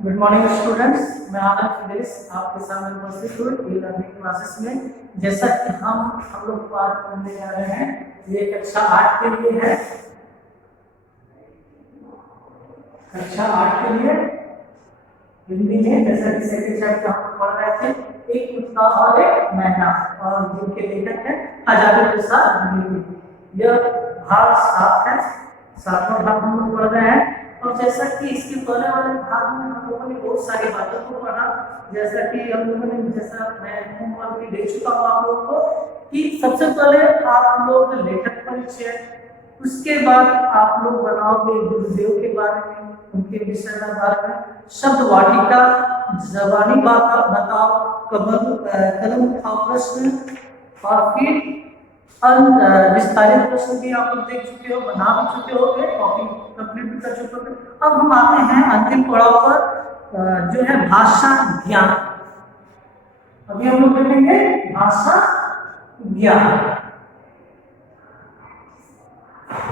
Good morning students, मैं आनंद फिदेश आपके सामने उपस्थित हूँ ई लर्निंग क्लासेस में। जैसा कि हम लोग पाठ करने जा रहे हैं, ये कक्षा 8 के लिए है। कक्षा 8 के लिए हिंदी में जैसा कि सेकंड चैप्टर हम पढ़ रहे थे, एक कुत्ता और एक मैना, और जिनके लेखक हैं आजादी प्रसाद द्विवेदी। यह भाग 7 है, 7वां भाग हम लोग पढ़ रहे हैं। और जैसा कि इसके पहले वाले भाग में हम लोगों ने बहुत सारी बातों को पढ़ा, जैसा कि हम लोगों ने मैं होमवर्क भी दे चुका हूँ आप लोग को कि सबसे पहले आप लोग लेखक परिचय, उसके बाद आप लोग बनाओगे गुरुदेव के बारे में, उनके विषय के बारे में, शब्द वाटिका, जबानी बताओ, कलम उठाओ प्रश्न, और फिर विस्तारित प्रश्न भी आप लोग देख चुके हो, बना भी चुके हो, कॉपी कंप्लीट भी कर चुके हो। अब हम आते हैं अंतिम पड़ाव पर, जो है भाषा ज्ञान। अभी हम लोग देखेंगे भाषा ज्ञान।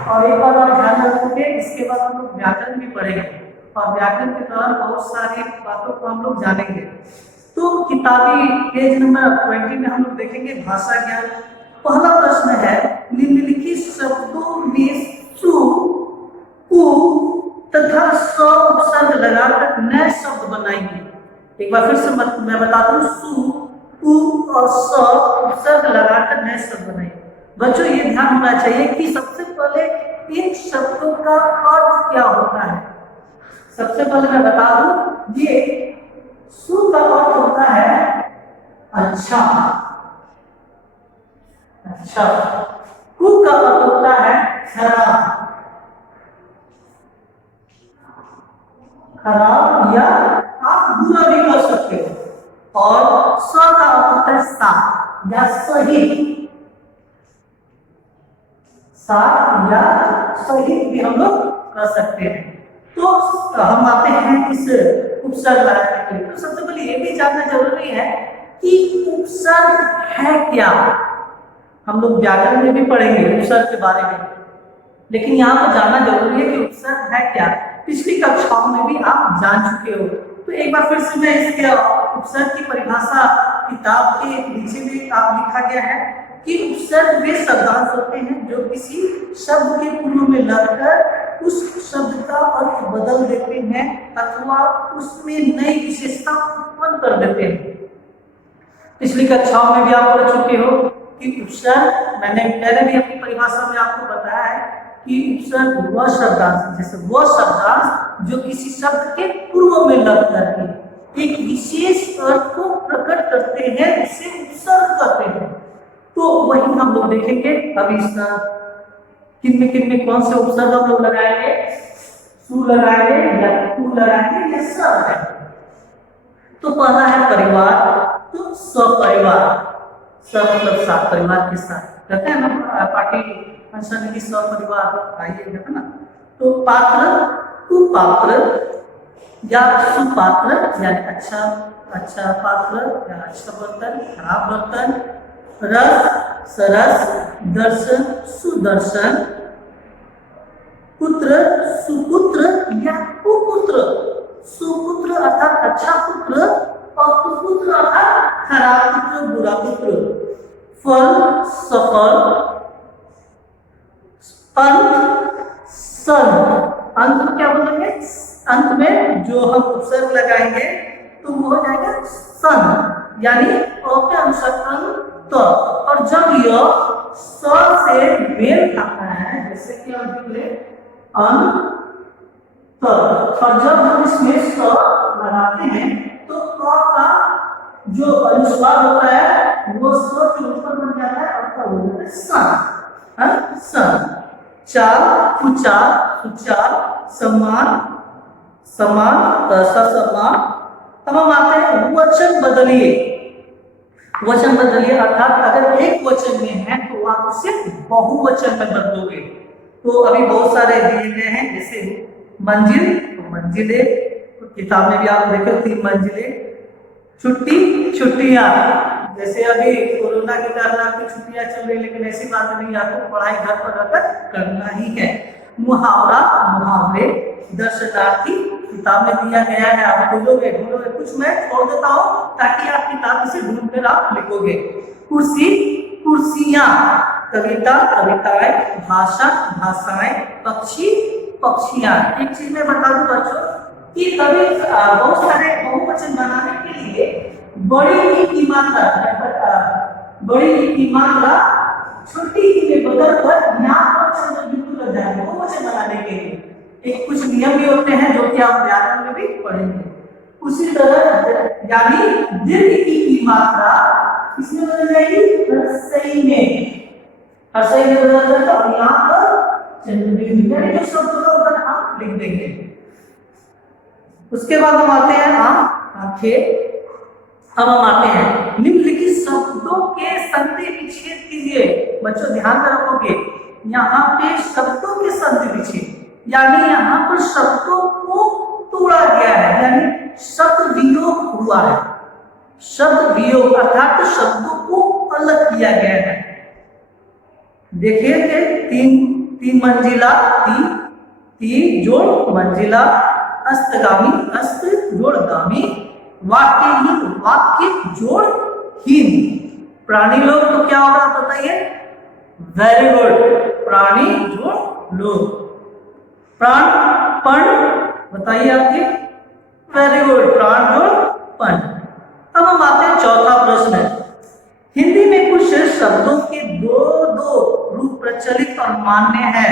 और एक बात आप ध्यान रखोगे, इसके बाद हम लोग व्याकरण भी पढ़ेंगे, और व्याकरण के दौरान बहुत सारी बातों को हम लोग जानेंगे। तो किताबी पेज नंबर 20 में हम लोग देखेंगे भाषा ज्ञान। पहला प्रश्न है, निम्नलिखित शब्दों में सु, कु तथा स उपसर्ग लगाकर नए शब्द बनाइए। एक बार फिर से मैं बताता हूँ, सु, कु और स उपसर्ग लगाकर नए शब्द बनाइए। बच्चों ये ध्यान होना चाहिए कि सबसे पहले इन शब्दों का अर्थ क्या होता है। सबसे पहले मैं बता दूं, ये सु का अर्थ होता है अच्छा, अच्छा। कु का अर्थ होता है खराब, खराब या आप बुरा भी कर सकते हो। और स का अर्थ होता है साफ या सही, साफ या सही भी हम लोग कर सकते हैं। तो हम आते हैं इस उपसर्ग लगाने के लिए। तो सबसे पहले ये भी जानना जरूरी है कि उपसर्ग है क्या। हम लोग व्याकरण में भी पढ़ेंगे उपसर्ग के बारे में, लेकिन यहाँ पर जानना जरूरी है कि उपसर्ग है क्या। पिछली कक्षाओं में भी आप जान चुके हो। तो एक बार फिर से मैं इसके उपसर्ग की परिभाषा किताब के नीचे भी आप लिखा गया है कि उपसर्ग वे शब्दांश होते हैं जो किसी शब्द के पूर्व में लगकर उस शब्द का अर्थ बदल देते हैं अथवा उसमें नई विशेषता उत्पन्न कर देते हैं। पिछली कक्षाओं में भी आप पढ़ चुके हो कि उपसर्ग, मैंने पहले भी अपनी परिभाषा में आपको बताया है कि उपसर्ग वह शब्दांश, जैसे वह शब्दांश जो किसी शब्द के पूर्व में लग करके एक विशेष अर्थ को प्रकट करते हैं, उसे उपसर्ग कहते हैं। तो वही हम लोग देखेंगे। अभी किन में कौन से उपसर्ग हम लोग लगाएंगे, सु लगाएंगे या कु लगाएंगे या स लगाएंगे। तो पहला है परिवार, तो सपरिवार, सब मतलब साथ परिवार के साथ कहते हैं ना, पार्टी फंक्शन की सपरिवार आइएगा, है ना। तो पात्र, कुपात्र या सुपात्र यानी अच्छा, अच्छा पात्र या अच्छा बर्तन, खराब बर्तन, रस, सरस, दर्शन, सुदर्शन, पुत्र, सुपुत्र या कुपुत्र। सुपुत्र अर्थात अच्छा पुत्र, और कुपुत्र अर्थात खराब पुत्र, बुरा पुत्र। फल, सफल, अंत, संत। अंत क्या बोलेंगे, अंत में जो हम उपसर्ग लगाएंगे तो वो हो जाएगा सन, यानी अ के अनुसार अंत। और जब यह स से मेल खाता है, जैसे कि हम लिख ले अंत, और जब हम इसमें स लगाते हैं तो क का जो अनुस्वार होता है वो स के ऊपर बन जाता है और का हो जाता है सन, सन। चाल, कुचाल, सुचाल, सम्मान, समान, ससम्मान। अब हम आते हैं वचन बदलिए। वचन बदलिए अर्थात अगर एक वचन में है तो आप उसे बहुवचन में बदलोगे। तो अभी बहुत सारे दिए गए हैं, जैसे मंजिल, तो मंजिले, तो किताब में भी आप देखो 3 मंजिले। छुट्टी, छुट्टियां, जैसे अभी कोरोना के कारण आपकी छुट्टियां चल रही, लेकिन ऐसी बात नहीं, आपको पढ़ाई घर पर रहकर करना ही है। मुहावरा, मुहावरे, दर्शनार्थी, किताब में दिया गया है, आप ढूंढोगे ढूंढोगे, कुछ मैं छोड़ देता हूँ ताकि आप किताब से ढूंढ कर आप लिखोगे। कुर्सी, कुर्सियां, कविता, कविताएं, भाषा, भाषाएं, पक्षी, पक्षियां। एक चीज मैं बता दूं बच्चों कि कभी बहुत सारे बहुवचन बनाने के लिए बड़ी ई की मात्रा छोटी ई में बदल कर यहाँ पर चंद्र बिंदु लग जाएंगे बहुवचन बनाने के लिए। एक कुछ नियम भी होते हैं जो कि आप व्याकरण में भी पढ़ेंगे। उसी तरह यानी दीर्घ ई की मात्रा इसमें बदल जाएगी हर्षई में, हर्षई में बदल जाएगा और यहाँ पर चंद्र बिंदु यानी जो शब्द का उधर आप लिख देंगे। उसके बाद हम आते हैं आंखें। अब हम आते हैं निम्नलिखित शब्दों के संधि विच्छेद कीजिए। बच्चों ध्यान में रखोगे यहाँ पे शब्दों के संधि विच्छेद यानी यहाँ पर शब्दों को तोड़ा गया है, यानी शब्द वियोग हुआ है। शब्द वियोग अर्थात शब्दों को अलग किया गया है। देखिए कि तीन मंजिला, ती जोड़ मंजिला, अस्तगामी, अस्त जोड़ गामी, वाक्यहीन, वाक्य जोड़ हीन। प्राणी लोग तो क्या होगा बताइए? वेरी गुड, प्राणी जोड़ लोग। प्राण पण बताइए आपके? वेरी गुड, प्राण जोड़ पण। अब हम आते हैं चौथा प्रश्न। हिंदी में कुछ शब्दों के दो रूप प्रचलित और मान्य है।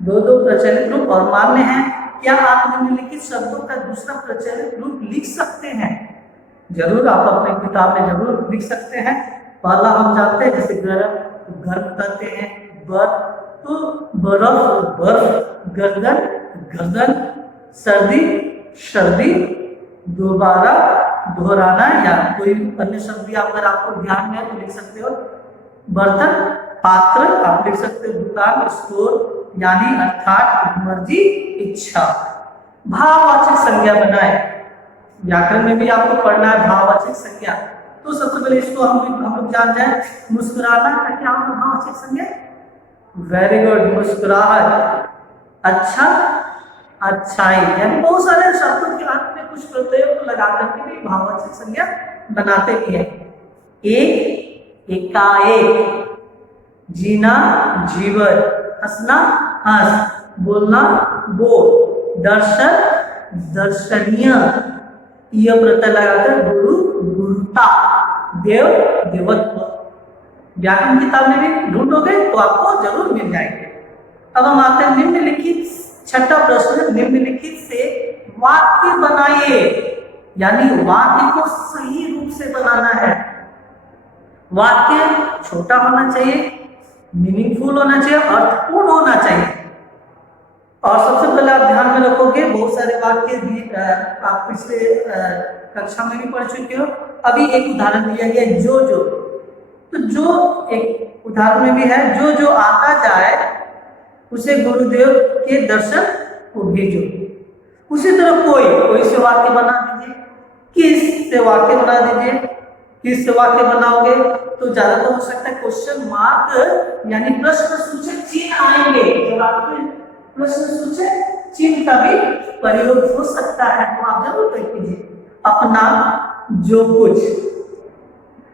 दो प्रचलित रूप और मान्य है। क्या आप निम्नलिखित शब्दों का दूसरा प्रचलित रूप लिख सकते हैं? जरूर, आप अपने किताब में जरूर लिख सकते हैं। पहला हम जानते हैं जैसे गर्म, गर्म कहते हैं, बर्फ तो बर्फ, बर्फ, गर्दन, गर्दन, सर्दी, सर्दी, दोबारा, दोहराना, या कोई अन्य शब्द भी अगर आपको ध्यान में है तो लिख सकते हो। बर्तन, पात्र आप लिख सकते हो। दुकान, स्टोर यानी अर्थात मर्जी, इच्छा। भाववाचक संज्ञा बनाए। व्याकरण में भी आपको पढ़ना है भाववाचक संज्ञा। तो सबसे पहले इसको हम लोग जान जाए। मुस्कुराना का क्या होगा भाववाचक संज्ञा? वेरी गुड, मुस्कुराहट। अच्छा, अच्छाई, यानी बहुत सारे शब्दों के अंत में कुछ प्रत्ययों को लगा करके भी भाववाचक संज्ञा बनाते भी हैं। एक, एकाएक, जीना, जीवन, हंसना, हंस, बोलना, बोल, दर्शन, दर्शनीय, यह प्रत्यय लगाकर गुरु, गुरुता, देव, देवत्व। व्याकरण किताब में भी ढूंढोगे तो आपको जरूर मिल जाएंगे। अब हम आते हैं निम्नलिखित, छठा प्रश्न, निम्नलिखित से वाक्य बनाइए। यानी वाक्य को सही रूप से बनाना है। वाक्य छोटा होना चाहिए, मीनिंगफुल होना चाहिए, अर्थपूर्ण होना चाहिए। और सबसे पहले आप ध्यान में रखोगे बहुत सारे वाक्य आप पिछले कक्षा में भी पढ़ चुके हो। अभी एक उदाहरण दिया गया जो जो, तो जो एक उदाहरण में भी है, जो जो आता जाए उसे गुरुदेव के दर्शन को भेजो। उसी तरह कोई से वाक्य बना दीजिए, किस से वाक्य बना दीजिए। किस से वाक्य बनाओगे तो ज्यादा तो हो सकता है क्वेश्चन मार्क यानी प्रश्न सूचक चिन्ह आएंगे। जब आपके प्रश्न सूचक चिन्ह का भी प्रयोग हो सकता है तो आप जरूर देख लीजिए। अपना, जो कुछ।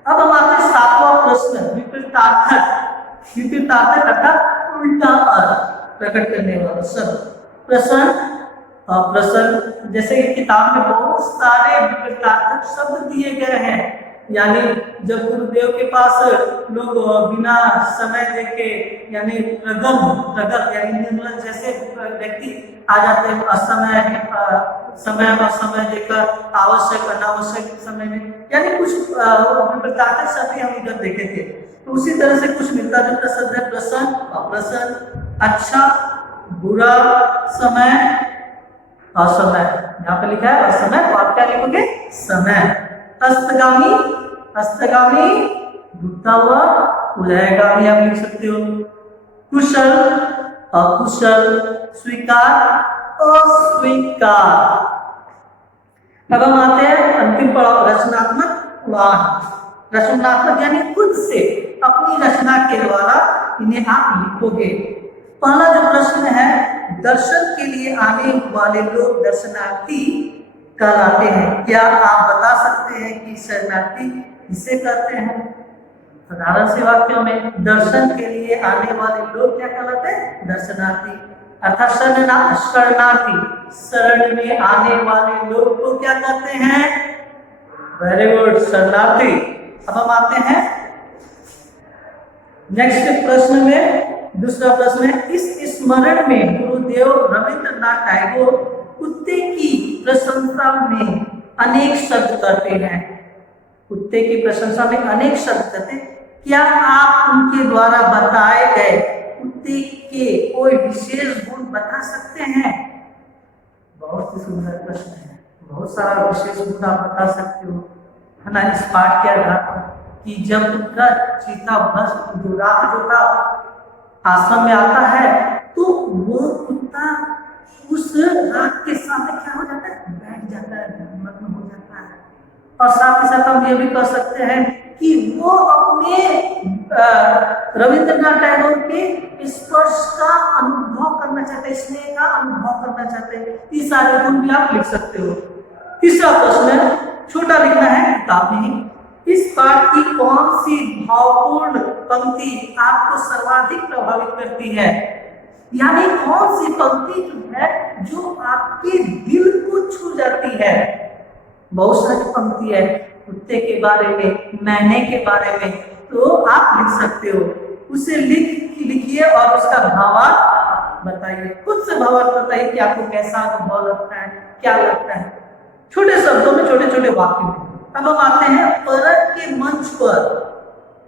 अब हम आते हैं सातवां प्रश्न, विपरीतार्थक। विपरीतार्थक अर्थात उल्टा अर्थ प्रकट करने वाला शब्द। प्रश्न, प्रश्न, जैसे किताब में बहुत सारे विपरीतार्थक शब्द दिए गए हैं। यानी जब गुरुदेव के पास लोग बिना समय देखे यानी प्रगल्भ यानी निर्मल जैसे व्यक्ति आ जाते हैं, असमय, समय और समय देकर, आवश्यक अनावश्यक समय में, यानी कुछ विपरीतार्थक शब्द हम इधर देखे थे। तो उसी तरह से कुछ मिलता जुलता शब्द है। प्रसन्न, अप्रसन्न, अच्छा, बुरा, समय, असमय। यहाँ पे लिखा है असमय, तो आप क्या लिखोगे? समय। अस्तगामी, अस्तगामी डूबता हुआ, उदयगामी आप लिख सकते हो। कुशल, अकुशल, स्वीकार, अस्वीकार। अब हम आते हैं अंतिम पड़ाव, रचनात्मक उड़ान। रचनात्मक यानी खुद से अपनी रचना के द्वारा इन्हें आप लिखोगे। पहला जो प्रश्न है, दर्शन के लिए आने वाले लोग दर्शनार्थी कहलाते हैं। क्या आप बता सकते हैं कि शरणार्थी किसे कहते हैं? साधारण से वाक्यों में दर्शन के लिए आने वाले लोग क्या कहलाते हैं? दर्शनार्थी। अर्थात शरणार्थी, शरण में आने वाले लोग को क्या कहते हैं? वेरी गुड, शरणार्थी। अब हम आते हैं नेक्स्ट प्रश्न में। दूसरा प्रश्न है, इस स्मरण में गुरुदेव रविंद्रनाथ टैगोर कुत्ते की प्रशंसा में अनेक शब्द करते हैं। कुत्ते की प्रशंसा में अनेक शब्द करते हैं। क्या आप उनके द्वारा बताए गए कुत्ते के कोई विशेष गुण बता सकते हैं? बहुत ही सुंदर प्रश्न है। बहुत सारा विशेष गुण आप बता सकते हो, है ना, इस पाठ के आधार पर, कि जब उनका चीता भस्म जो रात जो था आश्रम में आता है, तो वो कुत्ता उस रात के साथ क्या हो जाता है? बैठ जाता है, मग्न हो जाता है। और साथ ही साथ हम ये भी कह सकते हैं कि वो अपने रविंद्रनाथ टैगोर के स्पर्श का अनुभव करना चाहते हैं, स्नेह का अनुभव करना चाहते हैं। ये सारे गुण भी आप लिख सकते हो। तीसरा प्रश्न, छोटा लिखना है, किताब में ही। इस पाठ की कौन सी भावपूर्ण पंक्ति आपको सर्वाधिक प्रभावित करती है? यानी कौन सी पंक्ति जो है जो आपके दिल को छू जाती है? बहुत सारी पंक्ति है कुत्ते के बारे में, मैने के बारे में, तो आप लिख सकते हो। उसे लिखिए और उसका भावार्थ बताइए। खुद से भावार्थ बताइए कि आपको कैसा अनुभव लगता है, क्या लगता है, छोटे शब्दों में, छोटे छोटे वाक्य में। अब हम आते हैं परख के मंच पर।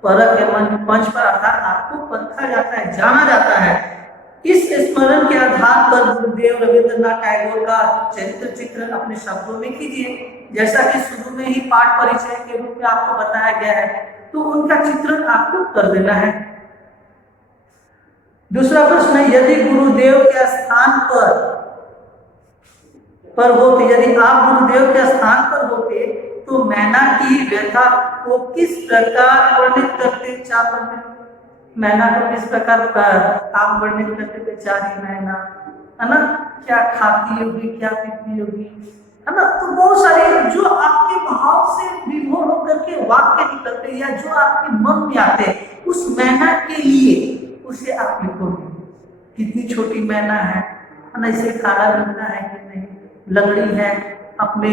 परख के मंच पर अर्थात आपको परखा जाता है, जाना जाता है। इस स्मरण के आधार पर गुरुदेव रविंद्रनाथ टैगोर का चरित्र चित्रण अपने शब्दों में कीजिए। जैसा कि शुरू में ही पाठ परिचय के रूप में आपको बताया गया है, तो उनका चित्रण आपको कर देना है। दूसरा प्रश्न है, यदि गुरुदेव के स्थान पर होते, यदि आप गुरुदेव के स्थान पर होते, तो मैना की व्यथा को किस प्रकार वर्णित करते? चार में मैना को किस प्रकार आप वर्णित करते? बेचारी मैना, है ना, क्या खाती होगी, क्या पीती होगी, है ना। तो बहुत सारे जो आपके भाव से विभोर होकर के वाक्य निकलते या जो आपके मन में आते, उस मैना के लिए उसे आप लिखोगे। कितनी छोटी मैना है ना, इसे खाना मिलना है कि नहीं, लंगड़ी है, अपने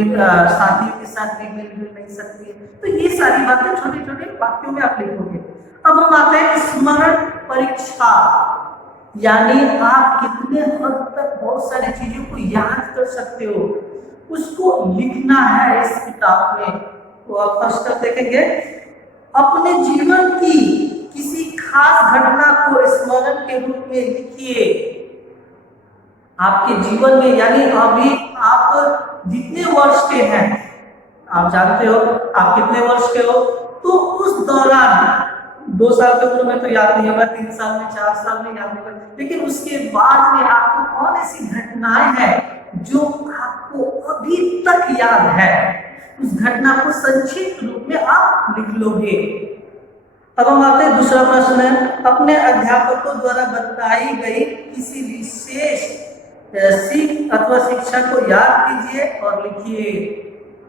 साथी के साथ भी मिल नहीं सकती है। तो ये सारी बातें छोटे छोटे वाक्यों में आप लिखोगे। अब हम आते हैं स्मरण परीक्षा, यानी आप कितने हद तक बहुत सारी चीजों को याद कर सकते हो, उसको लिखना है इस किताब में। तो आप फर्स्ट देखेंगे, अपने जीवन की किसी खास घटना को स्मरण के रूप में लिखिए। आपके जीवन में, यानी अभी आप जितने वर्ष के हैं, आप जानते हो आप कितने वर्ष के हो, तो उस दौरान 2 साल की उम्र में तो याद नहीं होगा, 3 साल में, 4 साल में याद नहीं होगा, लेकिन उसके बाद में आपको कौन ऐसी घटनाएं हैं जो आपको अभी तक याद है, उस घटना को संक्षिप्त रूप में आप लिख लोगे। अब हम आते हैं दूसरा प्रश्न है, अपने अध्यापकों द्वारा बताई गई किसी विशेष सीख अथवा शिक्षा को याद कीजिए और लिखिए।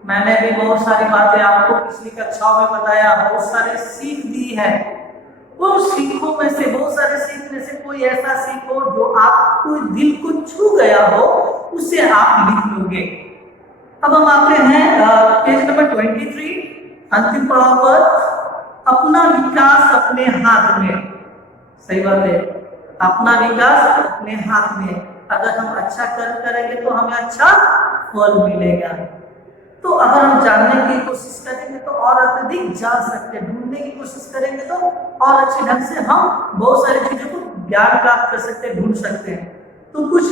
मैंने भी बहुत सारी बातें आपको पिछली कक्षाओं में बताया, बहुत सारे सीख दी है। वो सीखों में से, बहुत सारे सीख में से कोई ऐसा सीख हो जो आपको दिल को छू गया हो, उसे आप लिख लोगे। अब हम आते हैं पेज नंबर 23, अंतिम पड़ाव पर। अपना विकास अपने हाथ में। सही बात है, अपना विकास अपने हाथ में। अगर हम अच्छा कर्म करेंगे तो हमें अच्छा फल मिलेगा। तो अगर हम जानने की कोशिश करेंगे तो और अत्यधिक जान सकते हैं, ढूंढने की कोशिश करेंगे तो और अच्छे ढंग से हम बहुत सारी चीजों को ज्ञान प्राप्त कर सकते हैं, ढूंढ सकते हैं। तो कुछ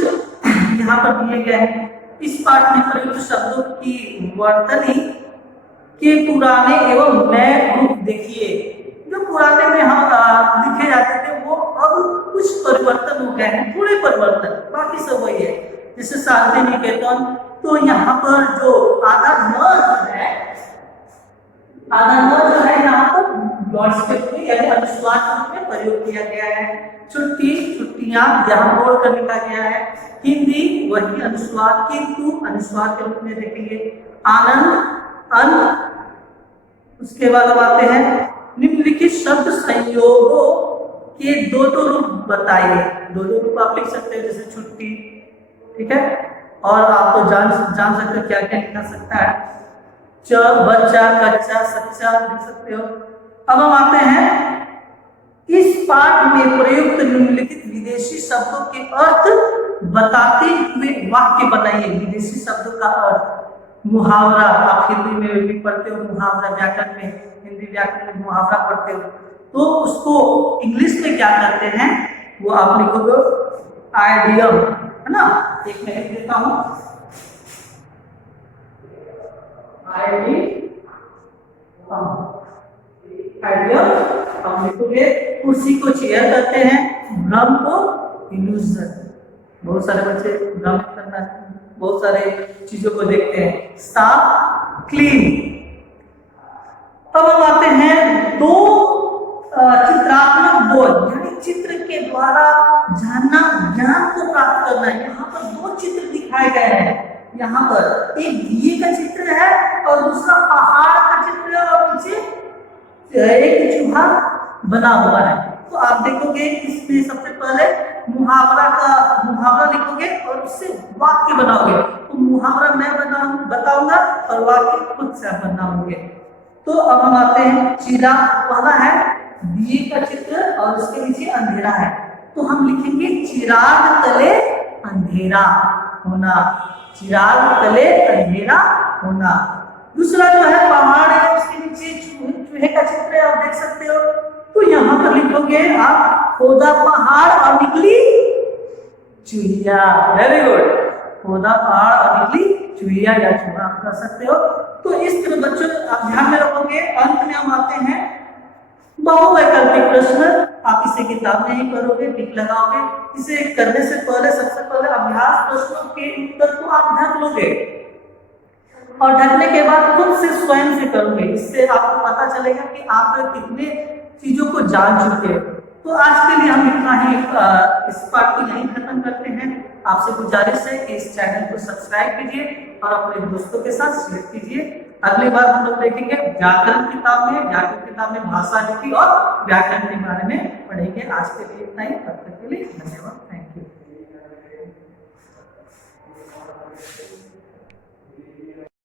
यहाँ पर दिए गए हैं। इस पाठ में प्रयुक्त शब्दों की वर्तनी के पुराने एवं नए रूप देखिए। जो पुराने में हम लिखे जाते थे वो अब कुछ परिवर्तन हो गए हैं, थोड़े परिवर्तन, बाकी सब वही है। जैसे शांति निकेतन, तो यहाँ पर जो आधा न जो है यहाँ पर वर्ड्स के रूप में यानी अनुस्वार के रूप में प्रयोग किया गया है। छुट्टी, छुट्टियां यहाँ मोड़ कर लिखा गया है। हिंदी वही अनुस्वार, किंतु अनुस्वार के रूप में देखेंगे। आनंद, अन। उसके बाद अब आते हैं निम्नलिखित शब्द संयोगों के दो रूप बताइए। दो रूप आप लिख सकते हैं, जैसे छुट्टी, ठीक है। और आप तो जान सकते हो क्या क्या लिखा सकता है। च, बच्चा, कच्चा, सच्चा लिख सकते हो। अब हम आते हैं इस पाठ में प्रयुक्त निम्नलिखित विदेशी शब्दों के अर्थ बताते हुए वाक्य बनाइए। विदेशी शब्दों का अर्थ। मुहावरा, आप हिंदी में भी पढ़ते हो मुहावरा, व्याकरण में, हिंदी व्याकरण में मुहावरा पढ़ते हो, तो उसको इंग्लिश में क्या करते हैं वो आप लिखोगे आइडियम, है ना। एक मैं लिख देता हूं, आइडियम। हम लिखोगे कुर्सी को चेयर करते हैं, भ्रम को इल्यूजन। बहुत सारे बच्चे भ्रम करना, बहुत सारे चीजों को देखते हैं। साफ, क्लीन। अब हम आते हैं दो चित्रात्मक बोध, यानी चित्र के द्वारा जानना, ज्ञान को प्राप्त करना। यहाँ पर दो चित्र दिखाए गए हैं। यहाँ पर एक दिए का चित्र है और दूसरा पहाड़ का चित्र है और नीचे एक चूहा बना हुआ है। तो आप देखोगे इसमें सबसे पहले मुहावरा लिखोगे और उससे वाक्य बनाओगे। तो मुहावरा मैं बताऊंगा और वाक्य खुद से बनाओगे। तो अब हम आते हैं चिराग, पहला है दिए का चित्र और उसके नीचे अंधेरा है, तो हम लिखेंगे चिराग तले अंधेरा होना। चिराग तले अंधेरा होना। दूसरा जो है पहाड़ है, उसके नीचे चूहे का चित्र है, आप देख सकते हो। तो यहाँ पर लिखोगे आप खोदा पहाड़ और निकली चूहिया। Very good. खोदा पहाड़ और निकली चूहिया या चूहा आप कर सकते हो। तो इस तरह बच्चों आप ध्यान में रखोगे। अंत में हम आते हैं बहुवैकल्पिक प्रश्न। आप इसे किताब में ही करोगे, टिक लगाओगे। इसे करने से पहले सबसे पहले अभ्यास प्रश्नों के उत्तर को आप ढक लोगे और ढकने के बाद खुद से स्वयं से करोगे। इससे आपको पता चलेगा कि आप कितने चीजों को जान चुके हैं। तो आज के लिए हम इतना ही इस पाठ को यहीं खत्म करते हैं। आपसे गुजारिश है कि इस चैनल को सब्सक्राइब कीजिए और अपने दोस्तों के साथ शेयर कीजिए। अगली बार हम लोग देखेंगे व्याकरण किताब में भाषा लिपि और व्याकरण के बारे में पढ़ेंगे। आज के लिए इतना ही। तब तक के लिए धन्यवाद। Thank you.